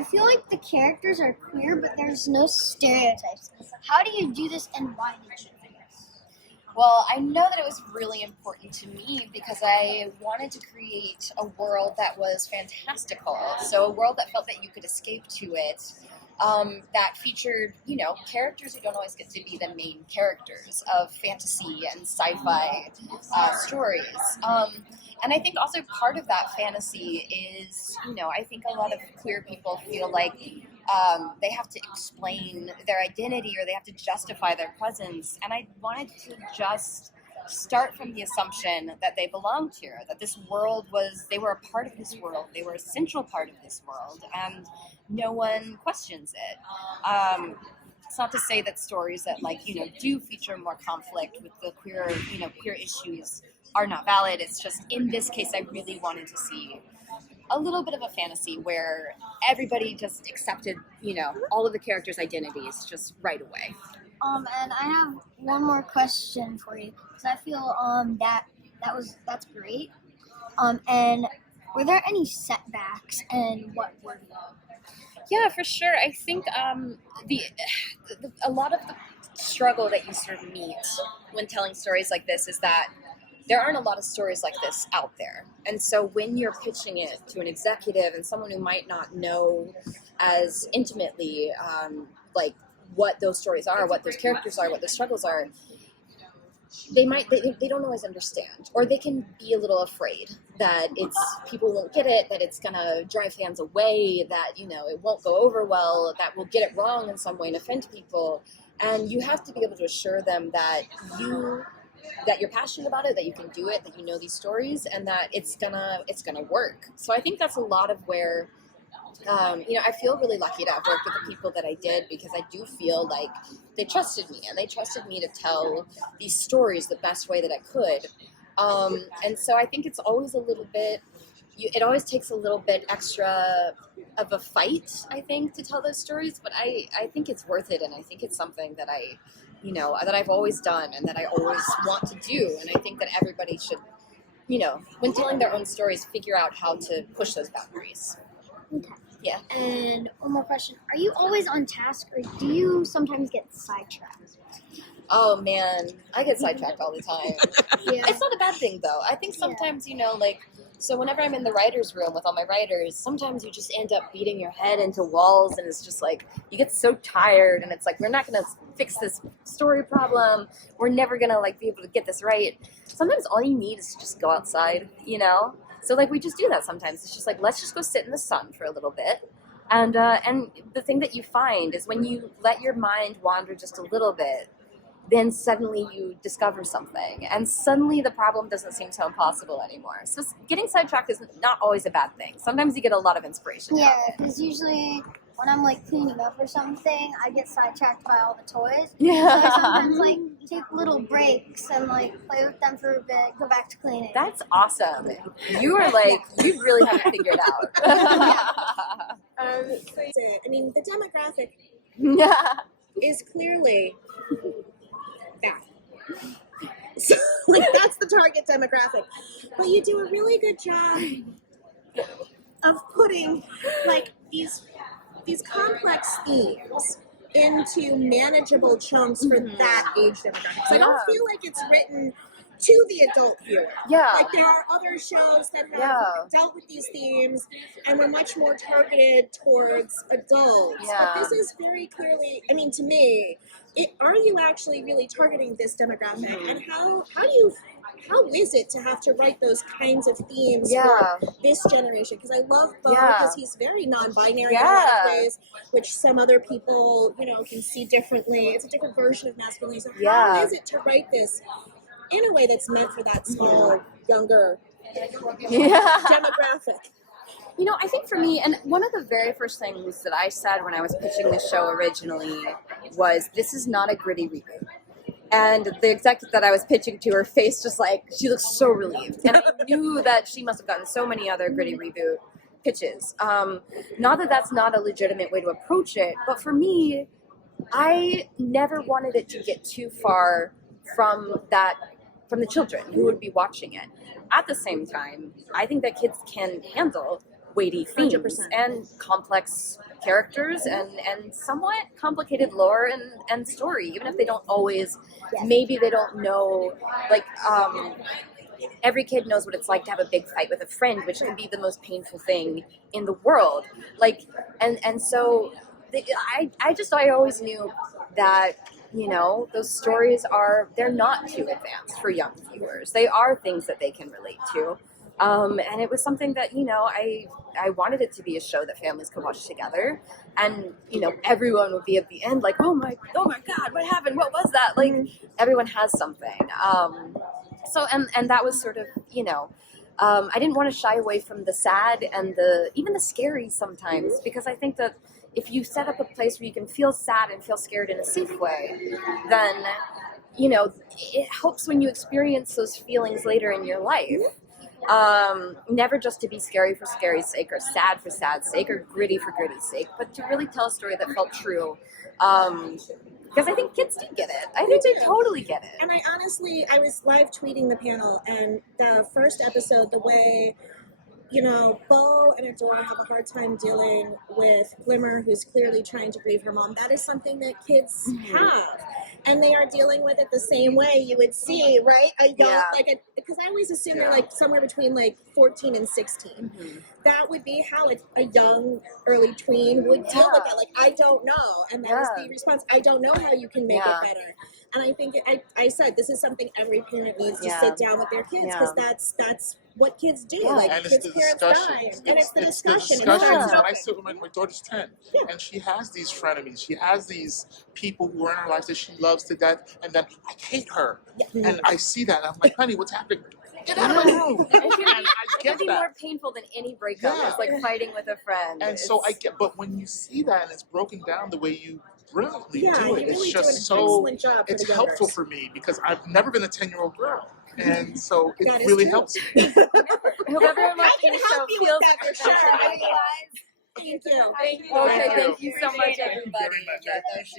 I feel like the characters are queer, but there's no stereotypes. How do you do this, and why did you do this? Well, I know that it was really important to me because I wanted to create a world that was fantastical. So a world that felt that you could escape to it, that featured, characters who don't always get to be the main characters of fantasy and sci-fi stories. And I think also part of that fantasy is, I think a lot of queer people feel like they have to explain their identity or they have to justify their presence. And I wanted to just start from the assumption that they belonged here, that this world they were a part of this world, they were a central part of this world, and no one questions it. It's not to say that stories that do feature more conflict with the queer issues are not valid. It's just in this case I really wanted to see a little bit of a fantasy where everybody just accepted, all of the characters' identities just right away. And I have one more question for you because I feel that's great. And were there any setbacks, and what were they? Yeah, for sure. I think a lot of the struggle that you sort of meet when telling stories like this is that there aren't a lot of stories like this out there. And so when you're pitching it to an executive and someone who might not know as intimately what those stories are, what those characters are, what the struggles are, they don't always understand, or they can be a little afraid that people won't get it, that it's gonna drive fans away, that it won't go over well, that we'll get it wrong in some way and offend people. And you have to be able to assure them that you're passionate about it, that you can do it, that you know these stories, and that it's gonna work. So I think that's a lot of where I feel really lucky to have worked with the people that I did, because I do feel like they trusted me, and they trusted me to tell these stories the best way that I could. And so I think it's always a little bit, it always takes a little bit extra of a fight, I think, to tell those stories, but I think it's worth it, and I think it's something that that I've always done and that I always want to do. And I think that everybody should, when telling their own stories, figure out how to push those boundaries. Okay. Yeah. And one more question. Are you always on task, or do you sometimes get sidetracked? Oh, man. I get sidetracked all the time. Yeah. It's not a bad thing, though. I think sometimes, so whenever I'm in the writer's room with all my writers, sometimes you just end up beating your head into walls, and it's just like, you get so tired, and it's like, we're not going to fix this story problem. We're never going to, be able to get this right. Sometimes all you need is to just go outside, So, we just do that sometimes. It's just let's just go sit in the sun for a little bit. And the thing that you find is when you let your mind wander just a little bit, then suddenly you discover something. And suddenly the problem doesn't seem so impossible anymore. So getting sidetracked is not always a bad thing. Sometimes you get a lot of inspiration. Yeah, because usually when I'm cleaning up or something, I get sidetracked by all the toys. Yeah. So I sometimes take little breaks and play with them for a bit, go back to cleaning. That's awesome. You are you really have it figured out. The demographic is clearly that. So, that's the target demographic. But you do a really good job of putting these complex themes into manageable chunks for that age demographic. So I don't feel like it's written to the adult viewer. Yeah. There are other shows that have dealt with these themes and were much more targeted towards adults. Yeah. But this is very clearly, to me, are you actually really targeting this demographic? Mm-hmm. And how is it to have to write those kinds of themes for this generation? Because I love Bo, because he's very non-binary in a lot of ways, which some other people, can see differently. It's a different version of masculinity. So how is it to write this in a way that's meant for that small, younger demographic? I think for me, and one of the very first things that I said when I was pitching this show originally was, this is not a gritty reboot. And the executive that I was pitching to, her face just she looked so relieved. And I knew that she must have gotten so many other gritty reboot pitches. Not that that's not a legitimate way to approach it, but for me, I never wanted it to get too far from the children who would be watching it. At the same time, I think that kids can handle weighty themes 100%. and complex characters and somewhat complicated lore and story, even if they don't always, Yes. maybe they don't know, like, every kid knows what it's like to have a big fight with a friend, which can be the most painful thing in the world. Like, and so I always knew that, you know, those stories they're not too advanced for young viewers. They are things that they can relate to. And it was something that, you know, I wanted it to be a show that families could watch together, and, you know, everyone would be at the end like, oh my God, what happened? What was that? Like, everyone has something. So that was sort of, you know, I didn't want to shy away from the sad and even the scary sometimes, because I think that if you set up a place where you can feel sad and feel scared in a safe way, then, you know, it helps when you experience those feelings later in your life. Never just to be scary for scary's sake, or sad for sad's sake, or gritty for gritty's sake, but to really tell a story that felt true. Because I think kids do get it. I think they totally get it. And I was live tweeting the panel, and the first episode, the way, you know, Bo and Adora have a hard time dealing with Glimmer, who's clearly trying to grieve her mom. That is something that kids have. And they are dealing with it the same way you would see, right? A young, because I always assume they're like somewhere between like 14 and 16. That would be how a young, early tween would deal with that. Like, I don't know. And that was the response. I don't know how you can make it better. And I think I said this is something every parent needs to sit down with their kids, because that's what kids do. Like, and kids' it's the parents discussion. die. And it's the discussion. When I sit with my daughter's 10, and she has these frenemies. She has these people who are in her life that she loves to death, and then I hate her. And I see that, and I'm like, honey, what's happening? Get out of my room. It can be more painful than any breakup. It's like fighting with a friend. And so but when you see that and it's broken down the way you brilliantly do it, it's really just do an so, excellent job for it's the helpful youngers. for me, because I've never been a 10-year-old girl. And so it That is really true. helps me. I hope everyone watching I the can show help you with feels that like for they're sure. mentioning it. Thank you. Okay, thank you so much, Thank you. everybody. Thank you very much. I appreciate it.